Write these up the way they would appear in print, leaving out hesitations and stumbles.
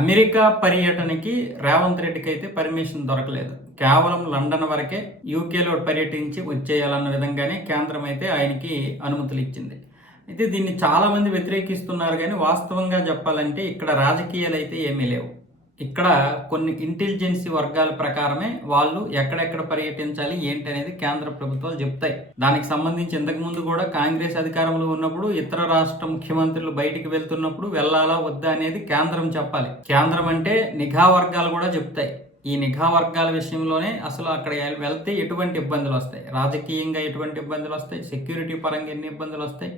America పర్యటనకి Revanth రెడ్డికి అయితే permission దొరకలేదు. కేవలం లండన్ వరకే యూకేలో పర్యటించి వచ్చేయాలన్న విధంగానే కేంద్రం అయితే ఆయనకి అనుమతులు ఇచ్చింది. అయితే దీన్ని చాలామంది వ్యతిరేకిస్తున్నారు కానీ వాస్తవంగా చెప్పాలంటే ఇక్కడ రాజకీయాలు అయితే ఏమీ లేవు. ఇక్కడ కొన్ని ఇంటెలిజెన్సీ వర్గాల ప్రకారమే వాళ్ళు ఎక్కడెక్కడ పర్యటించాలి ఏంటి అనేది కేంద్ర ప్రభుత్వాలు చెప్తాయి. దానికి సంబంధించి ఇంతకు ముందు కూడా కాంగ్రెస్ అధికారంలో ఉన్నప్పుడు ఇతర రాష్ట్ర ముఖ్యమంత్రులు బయటికి వెళ్తున్నప్పుడు వెళ్ళాలా వద్దా అనేది కేంద్రం చెప్పాలి. కేంద్రం అంటే నిఘా వర్గాలు కూడా చెప్తాయి. ఈ నిఘా వర్గాల విషయంలోనే అసలు అక్కడ వెళ్తే ఎటువంటి ఇబ్బందులు వస్తాయి, రాజకీయంగా ఎటువంటి ఇబ్బందులు వస్తాయి, సెక్యూరిటీ పరంగా ఎన్ని ఇబ్బందులు వస్తాయి,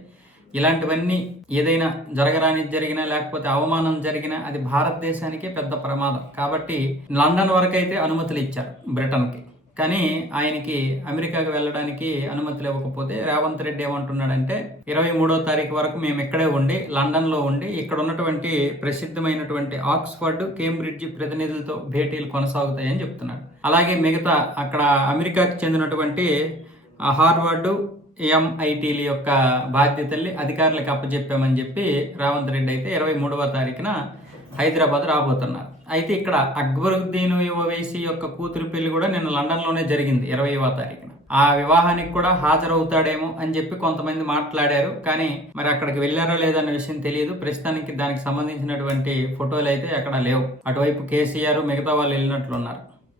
ఇలాంటివన్నీ ఏదైనా జరగరానిది జరిగినా లేకపోతే అవమానం జరిగినా అది భారతదేశానికే పెద్ద ప్రమాదం. కాబట్టి లండన్ వరకు అయితే అనుమతులు ఇచ్చారు బ్రిటన్కి. కానీ ఆయనకి అమెరికాకి వెళ్ళడానికి అనుమతులు ఇవ్వకపోతే రేవంత్ రెడ్డి ఏమంటున్నాడంటే 23వ తారీఖు వరకు మేము ఇక్కడే ఉండి లండన్లో ఉండి ఇక్కడ ఉన్నటువంటి ప్రసిద్ధమైనటువంటి ఆక్స్ఫర్డ్ కేంబ్రిడ్జ్ ప్రతినిధులతో భేటీలు కొనసాగుతాయని చెప్తున్నాడు. అలాగే మిగతా అక్కడ అమెరికాకి చెందినటువంటి హార్వర్డు ఎంఐటీల యొక్క బాధ్యతల్ని అధికారులకు అప్పచెప్పామని చెప్పి రేవంత్ రెడ్డి అయితే 23వ తారీఖున హైదరాబాద్ రాబోతున్నారు. అయితే ఇక్కడ అక్బరుద్దీన్ ఓవైసీ యొక్క కూతురు పెళ్లి కూడా నిన్న లండన్లోనే జరిగింది 20వ తారీఖున. ఆ వివాహానికి కూడా హాజరవుతాడేమో అని చెప్పి కొంతమంది మాట్లాడారు. కానీ మరి అక్కడికి వెళ్ళారో లేదన్న విషయం తెలియదు. ప్రస్తుతానికి దానికి సంబంధించినటువంటి ఫోటోలు అయితే అక్కడ లేవు. అటువైపు కేసీఆర్ మిగతా వాళ్ళు వెళ్ళినట్లున్నారు.